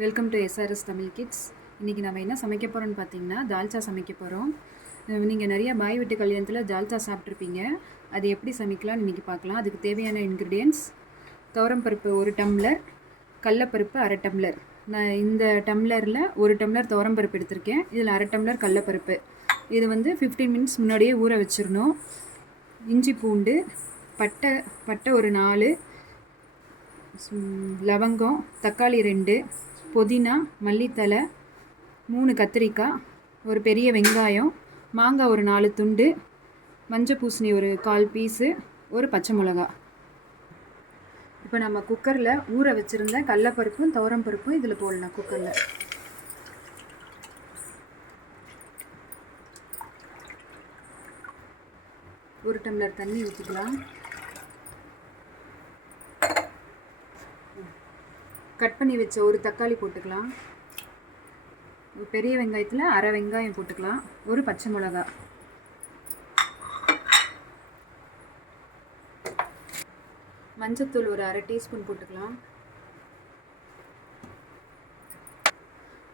Welcome to SRS Tamil kids இன்றைக்கி நம்ம என்ன சமைக்க போகிறோம்னு பார்த்தீங்கன்னா தால்ச்சா சமைக்க போகிறோம் நீங்கள் நிறைய பாய் வீட்டு கல்யாணத்தில் தால்ச்சா சாப்பிட்ருப்பீங்க அது எப்படி சமைக்கலாம்னு இன்றைக்கி பார்க்கலாம். அதுக்கு தேவையான இன்க்ரீடியன்ஸ் பருப்பு ஒரு டம்ளர் கடலப்பருப்பு அரை டம்ளர் நான் இந்த டம்ளரில் ஒரு டம்ளர் பருப்பு எடுத்திருக்கேன். இதில் அரை டம்ளர் கடலப்பருப்பு. இது வந்து ஃபிஃப்டீன் மினிட்ஸ் முன்னாடியே ஊற வச்சிடணும். இஞ்சி பூண்டு பட்டை பட்டை ஒரு நாலு லவங்கம் தக்காளி ரெண்டு புதினா மல்லித்தழை மூணு கத்திரிக்காய் ஒரு பெரிய வெங்காயம் மாங்காய் ஒரு நாலு துண்டு மஞ்சள் பூசணி ஒரு கால் பீஸு ஒரு பச்சை மிளகா. இப்போ நம்ம குக்கரில் ஊற வச்சுருந்த கடலப்பருப்பும் துவரம்பருப்பும் இதில் போடலாம் குக்கரில். ஒரு டம்ளர் தண்ணி ஊற்றிக்கலாம் கட் பண்ணி வச்ச ஒரு தக்காளி போட்டுக்கலாம். ஒரு பெரிய வெங்காயத்தில் அரை வெங்காயம் போட்டுக்கலாம். ஒரு பச்சை மிளகா. மஞ்சத்தூள் ஒரு அரை டீஸ்பூன் போட்டுக்கலாம்.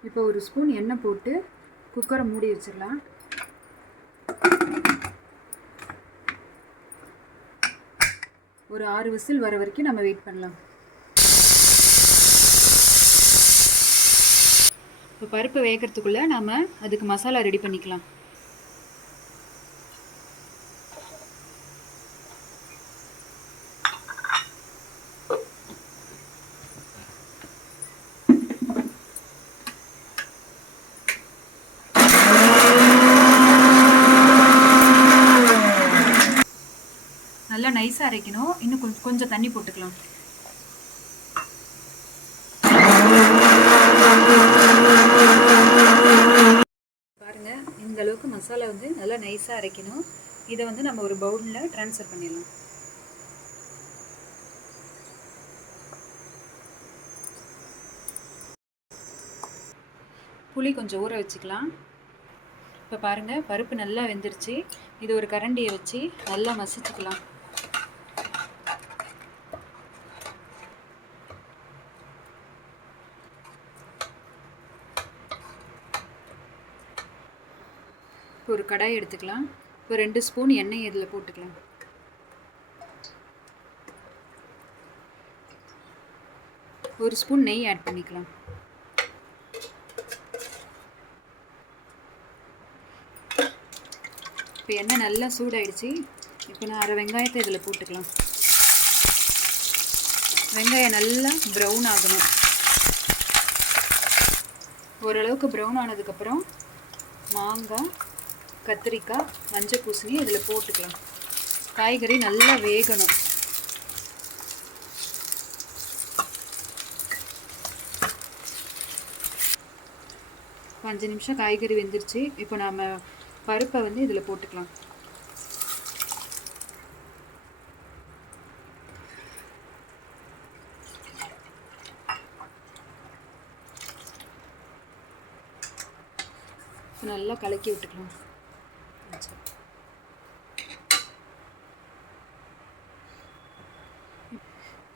இப்போ ஒரு ஸ்பூன் எண்ணெய் போட்டு குக்கரை மூடி வச்சிடலாம். ஒரு ஆறு விசில் வர வரைக்கும் நம்ம வெயிட் பண்ணலாம். இப்போ பருப்பு வேகிறதுக்குள்ளே நாம் அதுக்கு மசாலா ரெடி பண்ணிக்கலாம். நல்லா நைஸாக அரைக்கணும். இன்னும் கொஞ்சம் கொஞ்சம் தண்ணி போட்டுக்கலாம். மசாலா வந்து நல்லா நைஸாக அரைக்கணும். இதை வந்து நம்ம ஒரு பவுலில் ட்ரான்ஸ்ஃபர் பண்ணிடலாம். புளி கொஞ்சம் ஊற வச்சுக்கலாம். இப்போ பாருங்கள் பருப்பு நல்லா வெந்துருச்சு. இது ஒரு கரண்டியை வச்சு நல்லா மசிச்சுக்கலாம். இப்போ ஒரு கடாய் எடுத்துக்கலாம். இப்போ ரெண்டு ஸ்பூன் எண்ணெய் இதில் போட்டுக்கலாம். ஒரு ஸ்பூன் நெய் ஆட் பண்ணிக்கலாம். இப்போ எண்ணெய் நல்லா சூடாயிடுச்சு. இப்போ நான் அரை வெங்காயத்தை இதில் போட்டுக்கலாம். வெங்காயம் நல்லா ப்ரௌன் ஆகணும். ஓரளவுக்கு ப்ரௌன் ஆனதுக்கப்புறம் மாங்காய் கத்திரிக்காய் மஞ்சள் பூசணி இதில் போட்டுக்கலாம். காய்கறி நல்லா வேகணும். அஞ்சு நிமிஷம் காய்கறி வெந்துருச்சு. இப்போ நாம் பருப்பை வந்து இதில் போட்டுக்கலாம். நல்லா கலக்கி விட்டுக்கலாம்.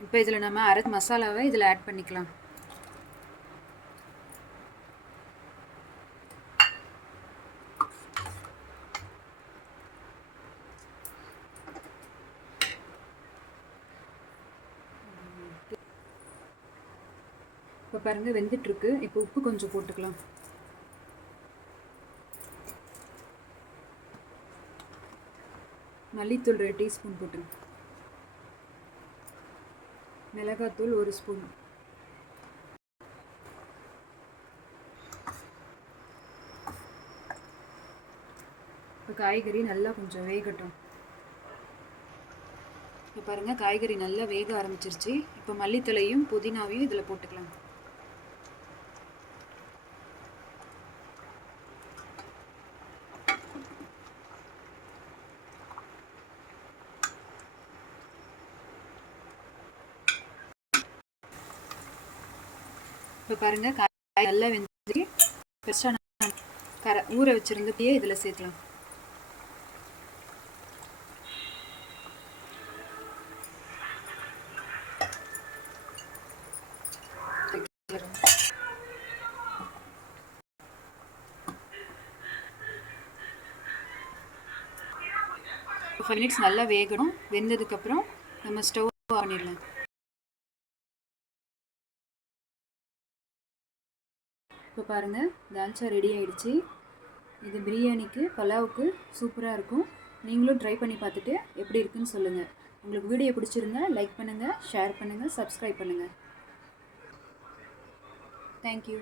இப்போ இதில் நம்ம அரை மசாலாவை இதில் ஆட் பண்ணிக்கலாம். இப்போ பாருங்கள் வெந்துட்டுருக்கு இப்போ உப்பு கொஞ்சம் போட்டுக்கலாம். மல்லித்தூள் ரெண்டு டீஸ்பூன் போட்டுருங்க. மிளகாத்தூள் ஒரு ஸ்பூன். இப்போ காய்கறி நல்லா கொஞ்சம் வேகட்டும். இப்போ பாருங்கள் காய்கறி நல்லா வேக ஆரம்பிச்சிருச்சு. இப்போ மல்லித்தலையும் புதினாவையும் இதில் போட்டுக்கலாம். இப்போ பாருங்கள் காய் நல்லா வெந்துச்சு ஃபஸ்ட்டாக நான் கர ஊற வச்சுருந்தப்பையே இதில் சேர்க்கலாம். ஃபைவ் மினிட்ஸ் நல்லா வேகணும். வெந்ததுக்கப்புறம் நம்ம ஸ்டவ் பண்ணிடலாம். இப்போ பாருங்கள் தால்ச்சா ரெடி ஆகிடுச்சி இது பிரியாணிக்கு பலாவுக்கு சூப்பராக இருக்கும். நீங்களும் ட்ரை பண்ணி பார்த்துட்டு எப்படி இருக்குன்னு சொல்லுங்கள் உங்களுக்கு வீடியோ பிடிச்சிருந்தா லைக் பண்ணுங்கள் ஷேர் பண்ணுங்கள் சப்ஸ்கிரைப் பண்ணுங்கள் தேங்க்யூ